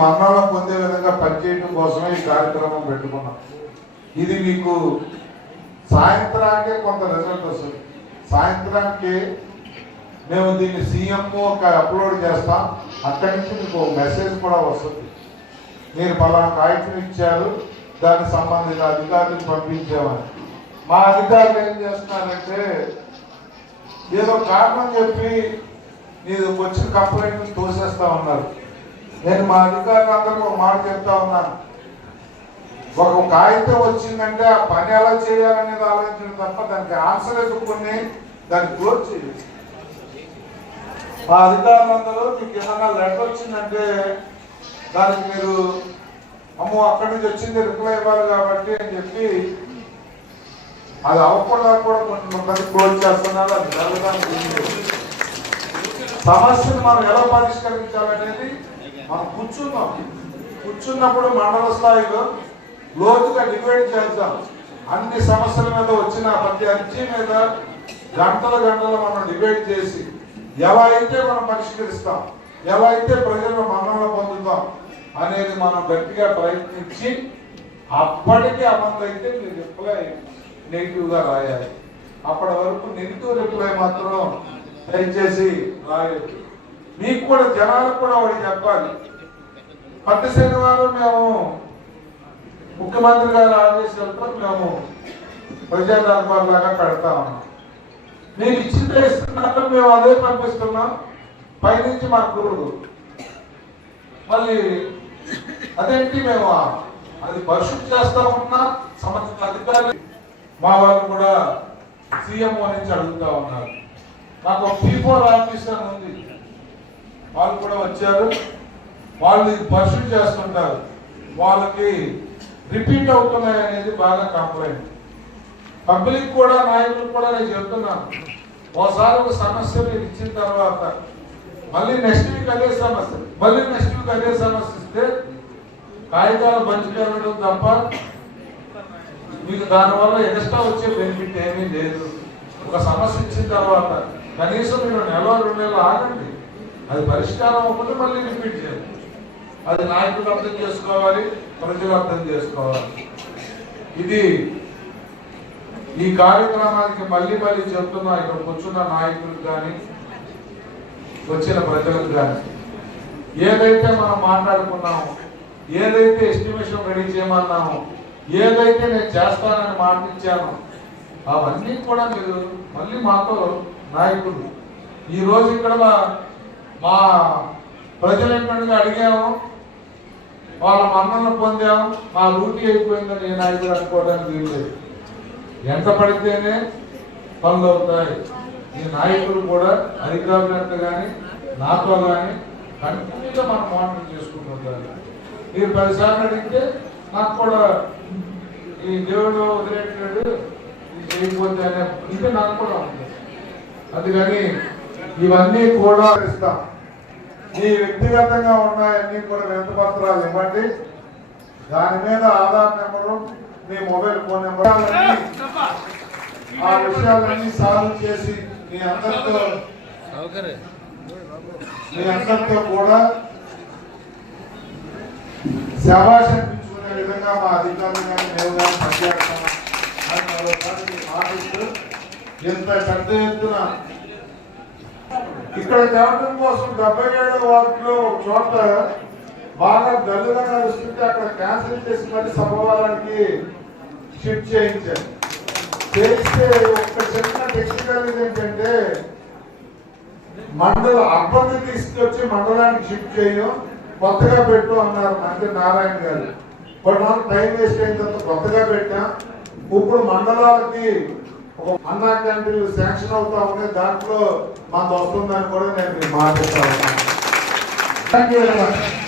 మరణాలను పొందే విధంగా పనిచేయడం కోసమే ఈ కార్యక్రమం పెట్టుకున్నాం. ఇది మీకు సాయంత్రానికే కొంత రిజల్ట్ వస్తుంది. సాయంత్రానికి మేము దీన్ని సీఎంఓ ఒక అప్లోడ్ చేస్తాం. అక్కడి నుంచి మీకు మెసేజ్ కూడా వస్తుంది. మీరు పలానా కాగితం ఇచ్చారు దానికి సంబంధిత అధికారులకు పంపించామని. మా అధికారులు ఏం చేస్తున్నారంటే ఏదో కారణం చెప్పి నీకు వచ్చిన కంప్లైంట్ తోసేస్తా ఉన్నారు. నేను మా అధికారులందరికీ ఒక మాట చెప్తా ఉన్నాను. ఒక కాగితం వచ్చిందంటే ఆ పని ఎలా చేయాలనేది ఆలోచించడం తప్ప దానికి ఆన్సర్ ఎదుర్కొని దాన్ని క్లోజ్ చేయాలి మా అధికారులందరూ మీకు ఏదైనా లెటర్ వచ్చిందంటే దానికి మీరు అమ్మో అక్కడి నుంచి వచ్చింది రిప్లై ఇవ్వాలి కాబట్టి అని చెప్పి అది అవ్వకుండా కూడా కొంతమంది క్లోజ్ చేస్తున్నారు అది జరగడానికి సమస్యను మనం ఎలా పరిష్కరించాలనేది మనం కూర్చున్నాం. కూర్చున్నప్పుడు మండల స్థాయిలో లోతుగా డిబేట్ చేద్దాం. అన్ని సమస్యల మీద వచ్చిన ప్రతి అర్జీ మీద గంటల గంటలు మనం డిబేట్ చేసి ఎలా అయితే మనం పరిష్కరిస్తాం ఎలా అయితే ప్రజలు మన్నన పొందుతాం అనేది మనం గట్టిగా ప్రయత్నించి అప్పటికే అమలైతే మీరు రిప్లై నెగిటివ్గా రాయాలి. అప్పటి వరకు నెగిటివ్ రిప్లై మాత్రం దయచేసి రాయొద్దు. మీకు కూడా జనాలకు కూడా ఒకటి చెప్పాలి. ప్రతి శనివారం మేము ముఖ్యమంత్రి గారి ఆదేశాలతో మేము ప్రజా దర్బార్ లాగా పెడతా ఉన్నాం. నీకు ఇచ్చిన ఇస్తున్నారు మేము అదే పంపిస్తున్నాం. పైనుంచి మా గురువు. మళ్ళీ అదేంటి మేము అది పరిశుద్ధి చేస్తా ఉన్నా సంబంధిత అధికారులు మా వాళ్ళు కూడా సీఎంఓ నుంచి అడుగుతా ఉన్నారు. నాకు పీ ఫోర్ ఆఫీసర్ ఉంది. వాళ్ళు కూడా వచ్చారు. వాళ్ళు ఇది చేస్తుంటారు. వాళ్ళకి రిపీట్ అవుతున్నాయి అనేది బాగా కంప్లైంట్. పబ్లిక్ కూడా నాయకులు కూడా నేను చెప్తున్నాను. ఒకసారి ఒక సమస్య మీరు ఇచ్చిన తర్వాత మళ్ళీ నెక్స్ట్ వీక్ అదే సమస్య. మళ్ళీ నెక్స్ట్ వీక్ అదే సమస్య ఇస్తే కాగితాలు పంచుకోవడం తప్ప మీకు దానివల్ల ఎక్స్ట్రా వచ్చే బెనిఫిట్ ఏమీ లేదు. ఒక సమస్య ఇచ్చిన తర్వాత కనీసం మీరు నెల రెండు నెలలు ఆగండి. అది పరిష్కారం అవ్వకుండా మళ్ళీ రిపీట్ చేయాలి. అది నాయకులు అర్థం చేసుకోవాలి ప్రజలు అర్థం చేసుకోవాలి. ఇది ఈ కార్యక్రమానికి మళ్ళీ మళ్ళీ చెప్తున్నా ఇక్కడ కూర్చున్న నాయకులకు కానీ వచ్చిన ప్రజలకు కానీ ఏదైతే మనం మాట్లాడుకున్నామో ఏదైతే ఎస్టిమేషన్ రెడీ చేయమన్నామో ఏదైతే నేను చేస్తానని మాట అవన్నీ కూడా మీరు మళ్ళీ మాతో నాయకులు. ఈ రోజు ఇక్కడ మా- మా ప్రజలు ఏంటంటే అడిగాము వాళ్ళ మన్నలు పొందాము మా డ్యూటీ అయిపోయిందని ఏ నాయకుడు అనుకోవడానికి వీల్లేదు. ఎంత పడితేనే పనులు అవుతాయి. ఈ నాయకులు కూడా అధికారులు ఎంత కానీ నాతో కానీ కంటిన్యూగా మనం మానిటర్ చేసుకుంటుంటారు మీరు పదిసార్లు అడిగితే నాకు కూడా ఈ దేవుడు వదిలేటాడు ఇది చేయకపోతే అనే ఇది నాకు కూడా ఉంది. అందుకని ఇవన్నీ కూడా ఇస్తాం. మీ వ్యక్తిగతంగా ఉన్నాయన్నీ కూడా వినతి పత్రాలు ఇవ్వండి. దాని మీద ఆధార్ నెంబరు మీ మొబైల్ ఫోన్ నెంబర్ ఆ విషయాలన్నీ సాల్వ్ చేసి మీ అందరితో మీ అందరితో కూడా శభాష్ అనిపించుకునే విధంగా మా అధికారులు కానీ మేము కానీ పనిచేస్తున్నాం అని మరోసారి మాటిస్తూ ఇంత పెద్ద ఎత్తున ఇక్కడ తేవడం కోసం డెబ్బై ఏడు వార్డులో ఒక చోట బాగా దళితంగా నడుస్తుంటే అక్కడ క్యాన్సిల్ చేసి మళ్ళీ సభవారానికి షిఫ్ట్ చేయించారు. చేస్తే ఒక చిన్న టెక్నికల్ ఏంటంటే మండల అబ్బంది తీసుకొచ్చి మండలానికి షిఫ్ట్ చేయడం కొత్తగా పెట్టు అన్నారు మంత్రి నారాయణ గారు. కొన్నాళ్ళు టైం వేస్ట్ అయిన తర్వాత కొత్తగా పెట్టాం. ఇప్పుడు మండలాలకి అన్నా క్యాంటీన్లు శాంక్షన్ అవుతా ఉంటే దాంట్లో మాకు వస్తుందని కూడా నేను మీకు మాట్లాడుతా ఉన్నాను థ్యాంక్ యూ వెరీ మచ్